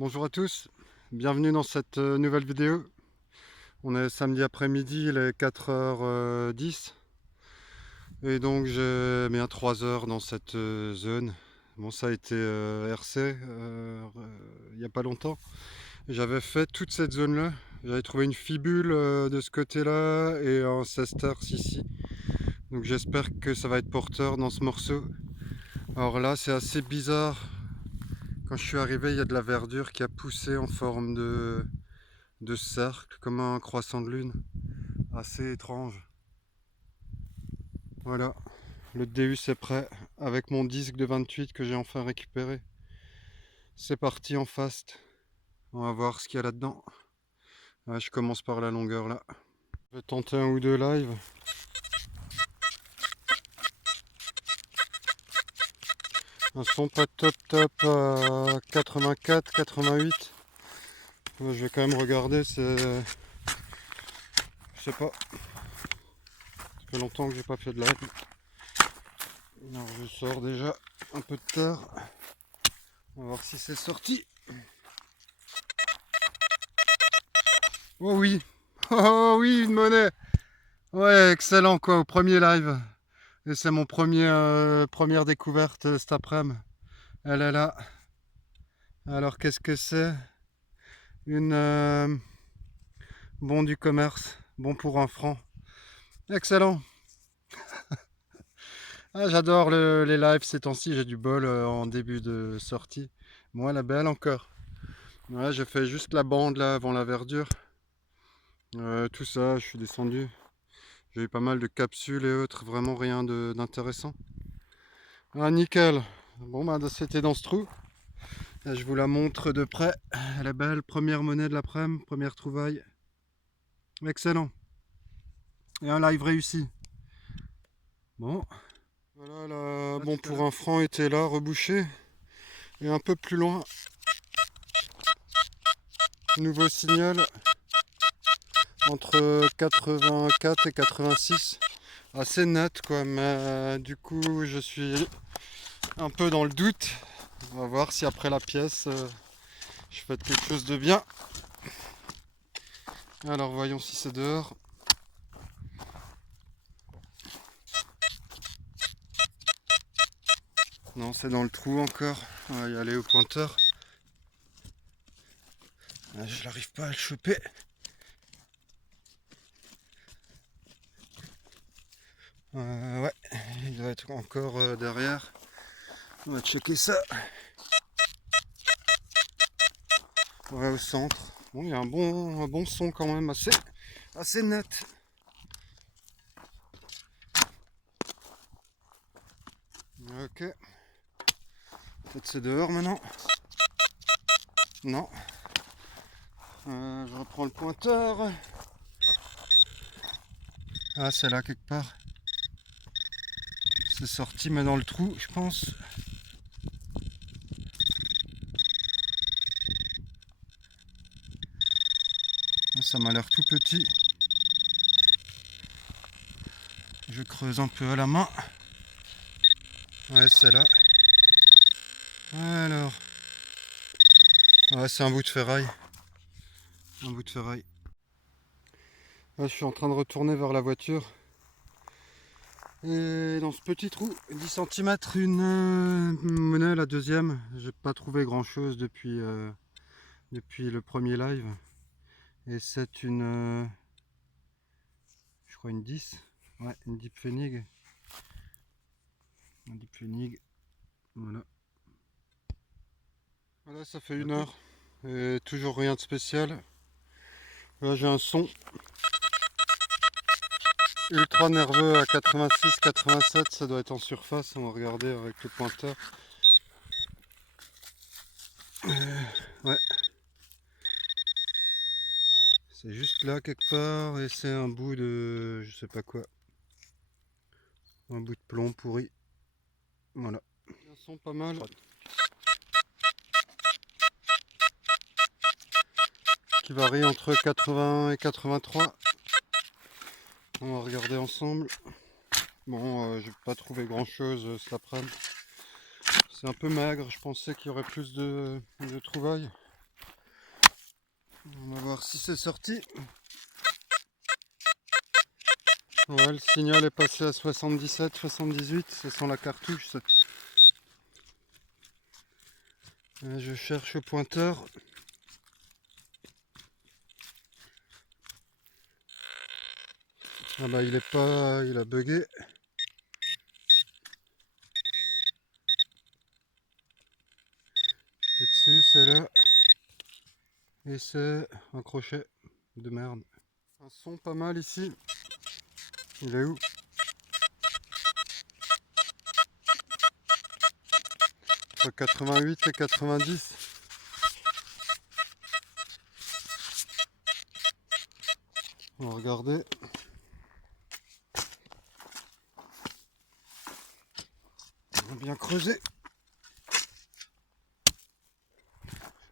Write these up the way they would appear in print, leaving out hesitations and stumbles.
Bonjour à tous, bienvenue dans cette nouvelle vidéo. On est samedi après-midi, il est 4h10 et donc j'ai bien 3 heures dans cette zone. Bon, ça a été RC il n'y a pas longtemps. J'avais fait toute cette zone-là. J'avais trouvé une fibule de ce côté-là et un sesterce ici. Donc j'espère que ça va être porteur dans ce morceau. Alors là, c'est assez bizarre. Quand je suis arrivé, il y a de la verdure qui a poussé en forme de cercle, comme un croissant de lune. Assez étrange. Voilà, le Deus est prêt avec mon disque de 28 que j'ai enfin récupéré. C'est parti en fast. On va voir ce qu'il y a là-dedans. Ouais, je commence par la longueur là. Je vais tenter un ou deux lives. Un son pas top top à 84, 88. Je vais quand même regarder, c'est... Je sais pas. Ça fait longtemps que j'ai pas fait de live. Alors je sors déjà un peu de terre. On va voir si c'est sorti. Oh oui. Oh oui, une monnaie. Ouais, excellent quoi, au premier live. Et c'est mon première découverte cet après-midi. Elle est là. Alors qu'est-ce que c'est? Une bon du commerce, bon pour un franc. Excellent. Ah, j'adore les lives ces temps-ci, j'ai du bol en début de sortie. Moi la belle encore. Ouais, j'ai fait juste la bande là avant la verdure. Tout ça, je suis descendu. J'ai eu pas mal de capsules et autres, vraiment rien d'intéressant. Ah nickel. Bon bah c'était dans ce trou. Là, je vous la montre de près. Elle est belle, première monnaie de l'après-midi, première trouvaille. Excellent. Et un live réussi. Bon. Voilà, la bon pour un franc était là, rebouché. Et un peu plus loin, nouveau signal entre 84 et 86. Assez net quoi, mais du coup je suis un peu dans le doute. On va voir si après la pièce je fais quelque chose de bien. Alors voyons si c'est dehors. Non, c'est dans le trou encore. On va y aller au pointeur. Je n'arrive pas à le choper. Ouais, il doit être encore derrière. On va checker ça. Ouais, au centre. Bon, il y a un bon son quand même, assez net. Ok. Peut-être c'est dehors maintenant. Non. Je reprends le pointeur. Ah, c'est là quelque part. C'est sorti, mais dans le trou, je pense. Ça m'a l'air tout petit. Je creuse un peu à la main. Ouais, c'est là. Alors. Ouais, c'est un bout de ferraille. Un bout de ferraille. Là, je suis en train de retourner vers la voiture. Et dans ce petit trou, 10 cm, une monnaie, la deuxième. J'ai pas trouvé grand chose depuis le premier live. Et c'est une, je crois une 10. Ouais, une Deep Pfennig. Un Deep Pfennig. Voilà. Voilà, ça fait une heure. Et toujours rien de spécial. Là, j'ai un son ultra nerveux à 86, 87. Ça doit être en surface. On va regarder avec le pointeur. Ouais. C'est juste là quelque part et c'est un bout de je sais pas quoi. Un bout de plomb pourri. Voilà. Un son pas mal. Qui varie entre 80 et 83. On va regarder ensemble. Bon, j'ai pas trouvé grand chose cet après-midi. C'est un peu maigre, je pensais qu'il y aurait plus de trouvailles. On va voir si c'est sorti. Ouais, le signal est passé à 77, 78, ça sent la cartouche. Ça. Je cherche le pointeur. Ah bah il est pas, il a bugué. J'étais dessus, c'est là. Et c'est un crochet de merde. Un son pas mal ici. Il est où? Entre 88 et 90. On va regarder. On va bien creuser.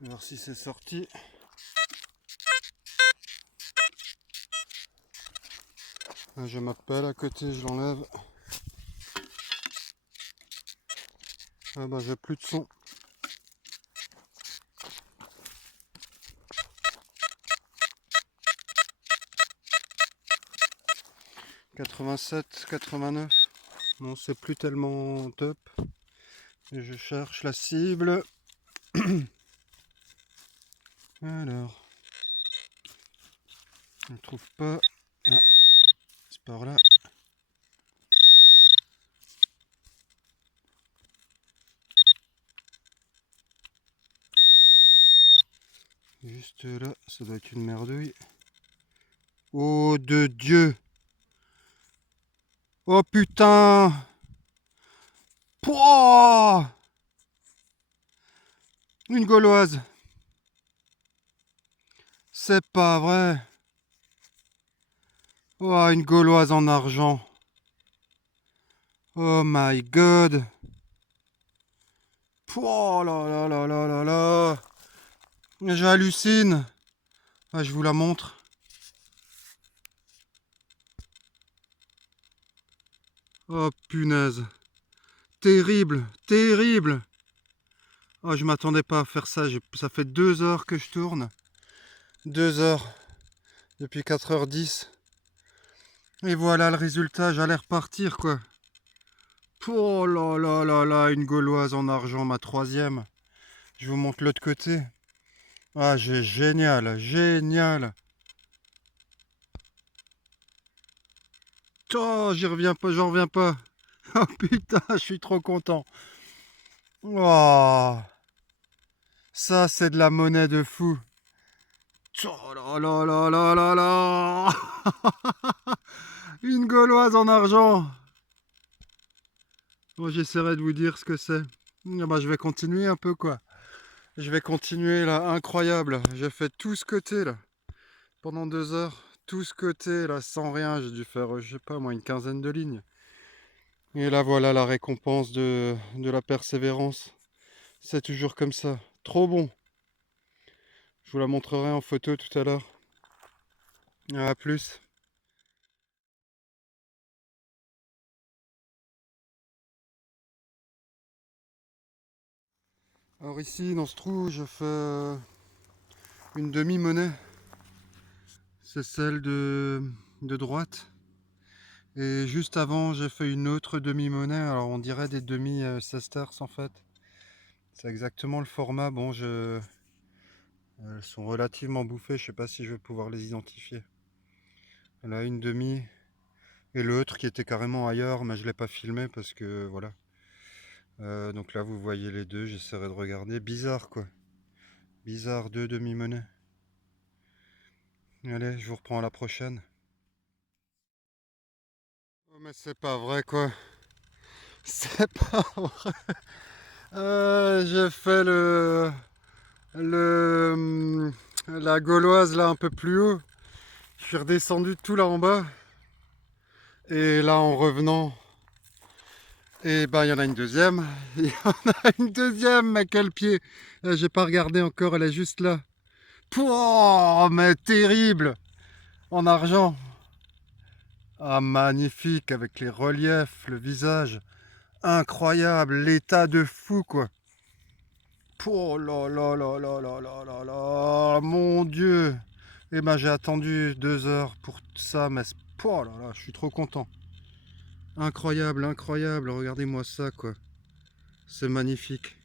Je vais voir si c'est sorti. J'ai ma pelle à côté, je l'enlève. Ah bah j'ai plus de son. « 87, 89. Bon, c'est plus tellement top. Et je cherche la cible. Alors, on ne trouve pas. Ah, c'est par là. Juste là, ça doit être une merdouille. Oh de Dieu! Oh putain! Pouah! Une gauloise! C'est pas vrai! Oh, une gauloise en argent! Oh my god! Oh là là là là là là! J'hallucine! Ah, je vous la montre. Oh punaise! Terrible! Terrible! Oh, je m'attendais pas à faire ça. Ça fait 2 heures que je tourne. 2 heures. Depuis 4h10. Et voilà le résultat. J'allais repartir, quoi. Oh là là là là. Une gauloise en argent, ma 3e. Je vous montre l'autre côté. Ah, génial. Génial. Oh, j'y reviens pas. J'en reviens pas. Oh putain, je suis trop content. Oh, ça, c'est de la monnaie de fou. Oh là là là là là là. Une gauloise en argent. Bon, j'essaierai de vous dire ce que c'est. Ah bah, je vais continuer un peu, quoi. Je vais continuer là, incroyable. J'ai fait tout ce côté là, pendant 2 heures. Tout ce côté là, sans rien. J'ai dû faire, je sais pas moi, une quinzaine de lignes. Et là, voilà la récompense de la persévérance. C'est toujours comme ça. Trop bon. Je vous la montrerai en photo tout à l'heure. À plus. Alors ici, dans ce trou, je fais une demi-monnaie. C'est celle de droite. Et juste avant, j'ai fait une autre demi-monnaie. Alors on dirait des demi-sesterces en fait. C'est exactement le format. Bon, elles sont relativement bouffées. Je sais pas si je vais pouvoir les identifier. Là, une demi. Et l'autre qui était carrément ailleurs, mais je l'ai pas filmé parce que voilà. Donc là, vous voyez les deux. J'essaierai de regarder. Bizarre quoi. Bizarre, 2 demi-monnaies. Allez, je vous reprends à la prochaine. Oh, mais c'est pas vrai quoi. C'est pas vrai. J'ai fait le la gauloise là un peu plus haut. Je suis redescendu tout là en bas. Et là en revenant, et ben il y en a une deuxième. Il y en a une deuxième, mais quel pied. J'ai pas regardé encore, elle est juste là. Pouah, mais terrible. En argent. Ah magnifique avec les reliefs, le visage. Incroyable, l'état de fou quoi. Oh là là là là là là là là, mon Dieu. Eh ben j'ai attendu 2 heures pour ça, mais oh là là, je suis trop content. Incroyable, incroyable, regardez-moi ça quoi. C'est magnifique.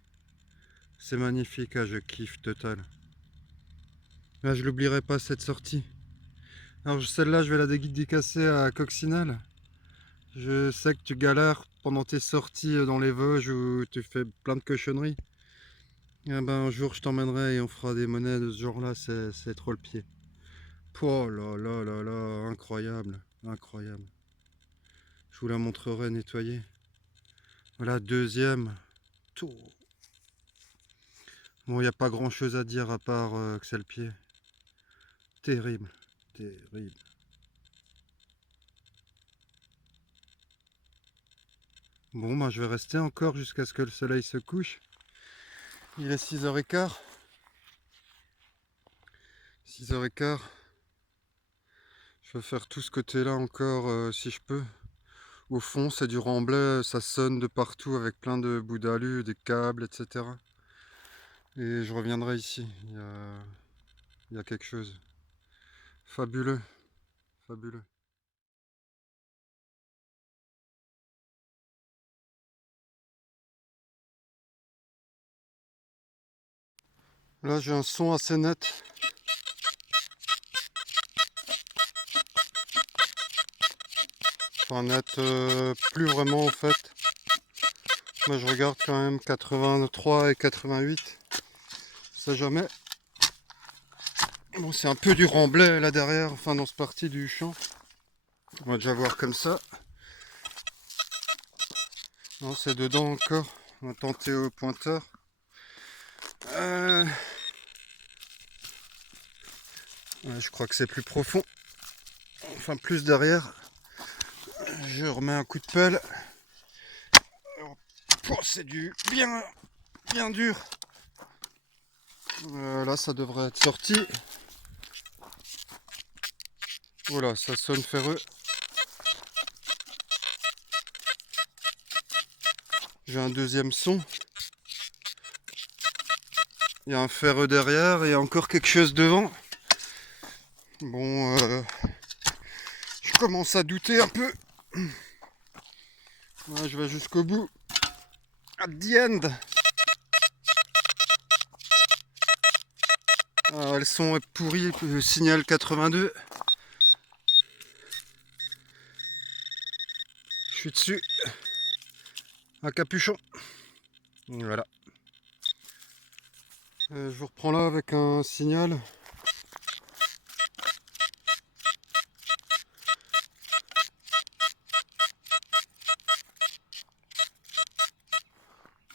C'est magnifique, ah, je kiffe total. Là, je l'oublierai pas cette sortie. Alors celle-là, je vais la dédicacer à Coccinelle. Je sais que tu galères pendant tes sorties dans les Vosges où tu fais plein de cochonneries. Eh ben, un jour, je t'emmènerai et on fera des monnaies de ce genre-là, c'est trop le pied. Oh là là là là, incroyable, incroyable. Je vous la montrerai nettoyée. Voilà, deuxième. Tout. Bon, il n'y a pas grand-chose à dire à part que c'est le pied. Terrible, terrible. Bon, ben, je vais rester encore jusqu'à ce que le soleil se couche. Il est 6h15. 6h15. Je vais faire tout ce côté-là encore si je peux. Au fond, c'est du remblai, ça sonne de partout avec plein de bouts d'alu, des câbles, etc. Et je reviendrai ici. Il y a quelque chose. Fabuleux, fabuleux. Là, j'ai un son assez net. Enfin, net, plus vraiment en fait. Moi, je regarde quand même 83 et 88. Ça jamais. Bon, c'est un peu du remblai là derrière, enfin dans ce parti du champ. On va déjà voir comme ça. Non, c'est dedans encore. On va tenter au pointeur. Ouais, je crois que c'est plus profond. Enfin, plus derrière. Je remets un coup de pelle. Oh, c'est du bien dur. Là, ça devrait être sorti. Voilà, ça sonne ferreux. J'ai un deuxième son. Il y a un ferreux derrière et encore quelque chose devant. Bon, je commence à douter un peu. Ouais, je vais jusqu'au bout. At the end. Le son est pourri, le signal 82. Je suis dessus. Un capuchon. Voilà. Je vous reprends là avec un signal.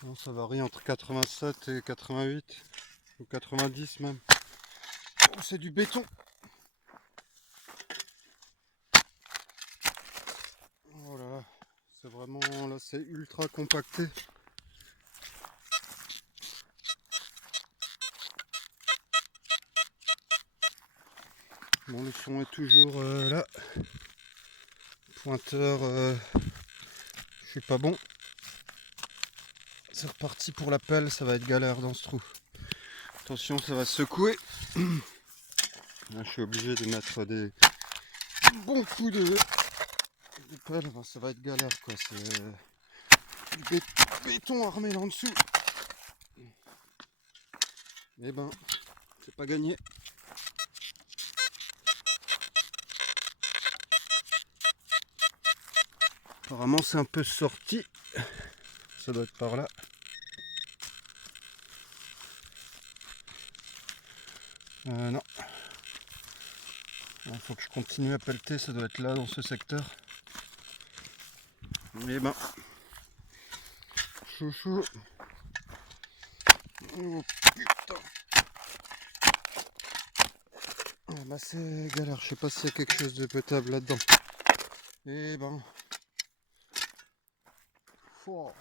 Non, ça varie entre 87 et 88. Ou 90 même. Oh, c'est du béton. Oh là là. C'est vraiment, là c'est ultra compacté. Bon, le son est toujours là. Pointeur, je suis pas bon. C'est reparti pour la pelle, ça va être galère dans ce trou. Attention, ça va secouer. Là, je suis obligé de mettre des bons coups de pelle. Enfin, ça va être galère quoi. C'est du béton armé là en dessous. Eh ben, c'est pas gagné. Apparemment, c'est un peu sorti. Ça doit être par là. Non. Il faut que je continue à pelleter, ça doit être là dans ce secteur. Eh ben. Chouchou. Oh putain. Ah bah c'est galère, je sais pas s'il y a quelque chose de potable là-dedans. Eh ben. Oh.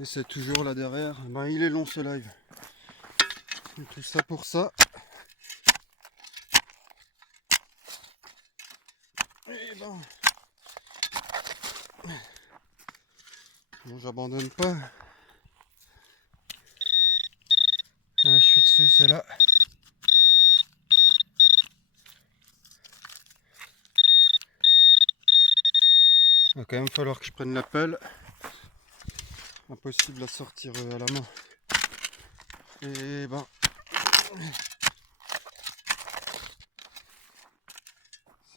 Et c'est toujours là derrière. Ben il est long ce live. Et tout ça pour ça. Et ben. Bon, j'abandonne pas. Ah, je suis dessus, c'est là. Il va quand même falloir que je prenne la pelle. Impossible à sortir à la main. Et ben,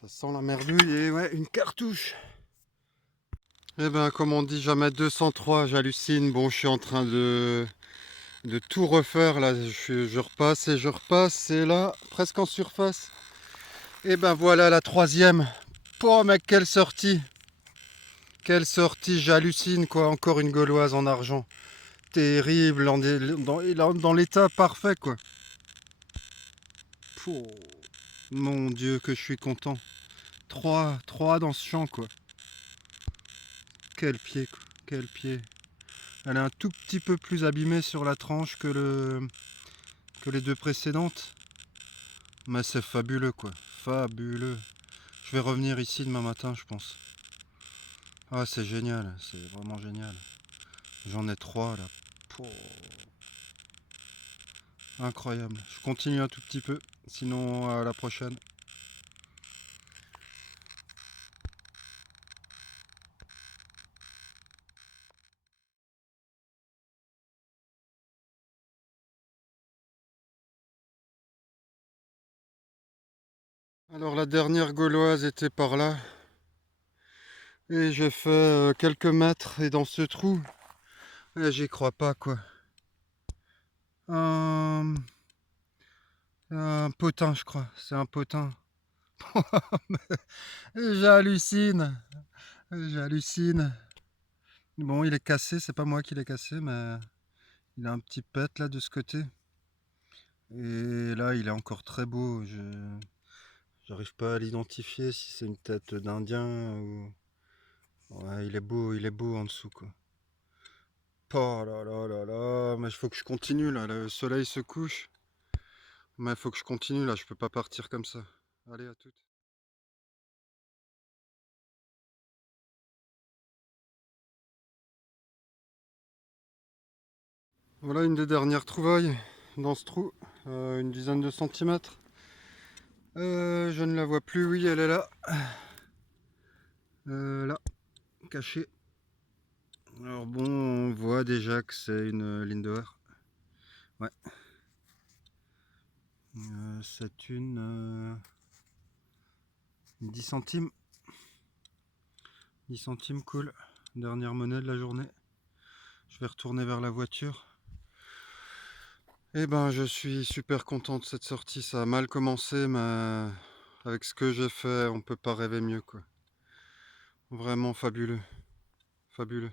ça sent la merdouille et ouais, une cartouche. Et ben, comme on dit, jamais 203, j'hallucine. Bon, je suis en train de tout refaire là. Je repasse et je repasse. Et là, presque en surface. Et ben voilà la troisième. Oh mec, quelle sortie! Quelle sortie, j'hallucine quoi. Encore une gauloise en argent. Terrible, dans l'état parfait quoi. Pouh, mon Dieu, que je suis content. 3 dans ce champ quoi. Quel pied quoi. Quel pied. Elle est un tout petit peu plus abîmée sur la tranche que les deux précédentes. Mais c'est fabuleux quoi. Fabuleux. Je vais revenir ici demain matin je pense. Ah c'est génial, c'est vraiment génial. J'en ai 3 là. Pouh. Incroyable. Je continue un tout petit peu, sinon à la prochaine. Alors la dernière gauloise était par là. Et j'ai fait quelques mètres et dans ce trou, j'y crois pas quoi. Un, un potin je crois, c'est un potin. J'hallucine, j'hallucine. Bon il est cassé, c'est pas moi qui l'ai cassé mais il a un petit pet là de ce côté. Et là il est encore très beau, j'arrive pas à l'identifier si c'est une tête d'Indien ou... Ouais il est beau en dessous quoi. Oh là là là là, mais il faut que je continue là, le soleil se couche. Mais il faut que je continue là, je peux pas partir comme ça. Allez, à toutes. Voilà une des dernières trouvailles dans ce trou, une dizaine de centimètres. Je ne la vois plus, oui elle est là. Là, cachée. Alors bon, on voit déjà que c'est une Lindauer. Ouais. C'est une 10 centimes. 10 centimes, cool. Dernière monnaie de la journée. Je vais retourner vers la voiture. Eh ben, je suis super content de cette sortie. Ça a mal commencé, mais avec ce que j'ai fait, on peut pas rêver mieux, quoi. Vraiment fabuleux. Fabuleux.